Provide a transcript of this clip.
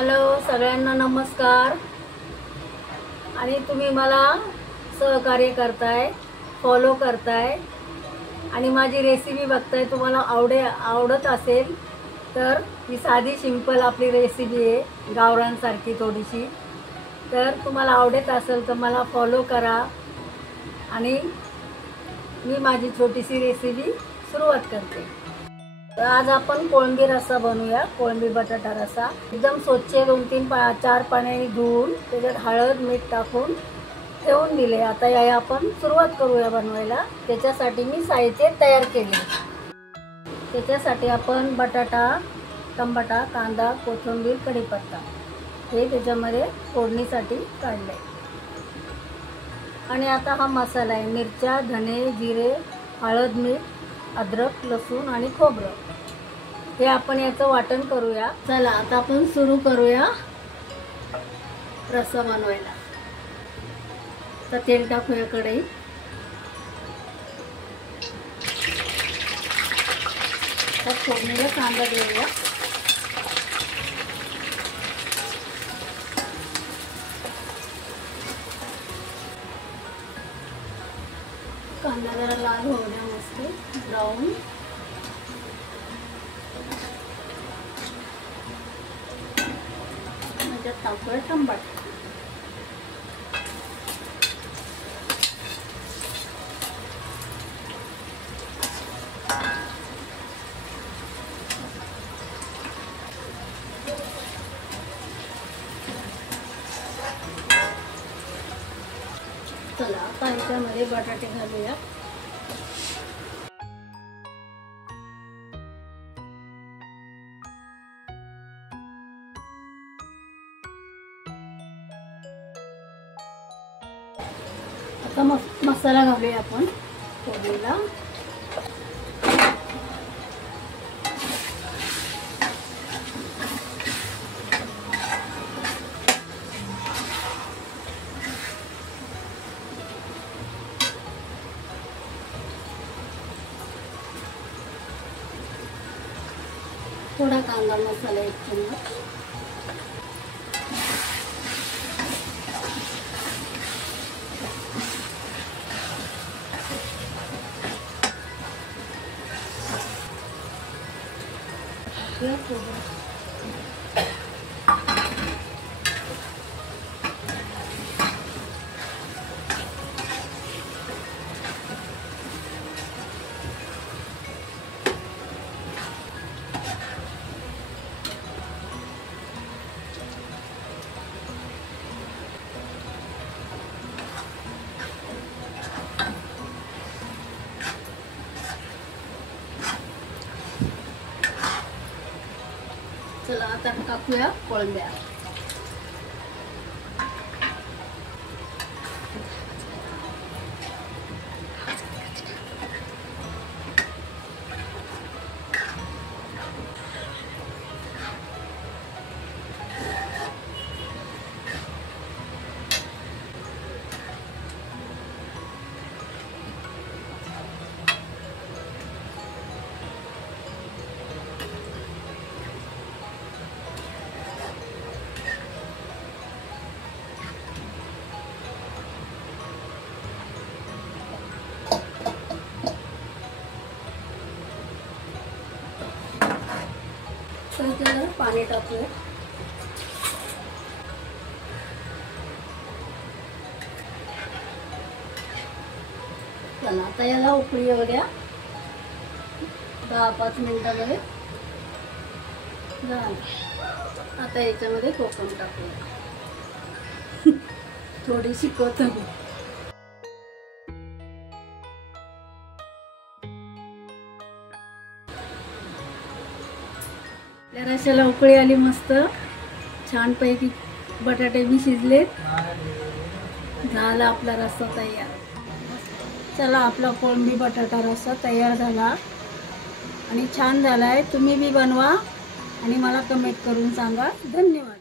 Hello सगळ्यांना नमस्कार। आणि तुम्ही मला सहकार्य करताय, फॉलो करताय आणि माझी रेसिपी बघताय। तुम्हाला आवडत असेल तर ही साधी सिंपल आपली रेसिपी आहे, गावरानसारखी थोडीशी। तर तुम्हाला आवडत असेल तर मला फॉलो करा आणि मी माझी छोटीशी रेसिपी सुरुवात करते। तर आज आपण कोळंबी रस्सा बनवूया, कोळंबी बटाटा रस्सा। एकदम स्वच्छ 2-3-4 पाण्याने धुवून त्याच्यात हळद मीठ टाकून ठेवून दिले। आता या आपण सुरुवात करूया बनवायला। त्याच्यासाठी मी साहित्य तयार केले। त्याच्यासाठी आपण बटाटा, टमाटा, कांदा, कोथिंबीर, कढीपत्ता हे त्याच्यामध्ये फोडणीसाठी काढले। आणि आता हा मसाला आहे, मिरच्या, धने, जिरे, हळद, मीठ, अद्रक, लसूण आणि खोबरं हे आपण याचं वाटण करूया। चला आता आपण सुरू करूया रस्सा बनवायला। तर तेल टाकूया कढईत। तर फोडणीला कांदा देऊया। कांदा जरा लाल होऊ द्या, मस्त ब्राऊन। त्याच्यात टाकूया टमाटर। चला आता ह्याच्यामध्ये बटाटे घालूया। आता मसाला घालूया आपण फोडणीला। थोडा कांदा मसाला 1 चम्मच, चला आता टाकूया कोळंब्या। त्याला पाणी टाकूया। चला आता याला उकळी येऊ द्या। 10-5 मिनिटामध्ये झालं। आता याच्यामध्ये कोकम टाकूया, थोडीशी कोथिंबीर। रस्स्याला उकळी आली, मस्त छानपैकी बटाटे बी शिजले। झाला आपला रस्सा तयार। चला आपला कोळंबी बटाटा रस्सा तयार झाला आणि छान झालाय। तुम्ही बी बनवा आणि मला कमेंट करून सांगा। धन्यवाद।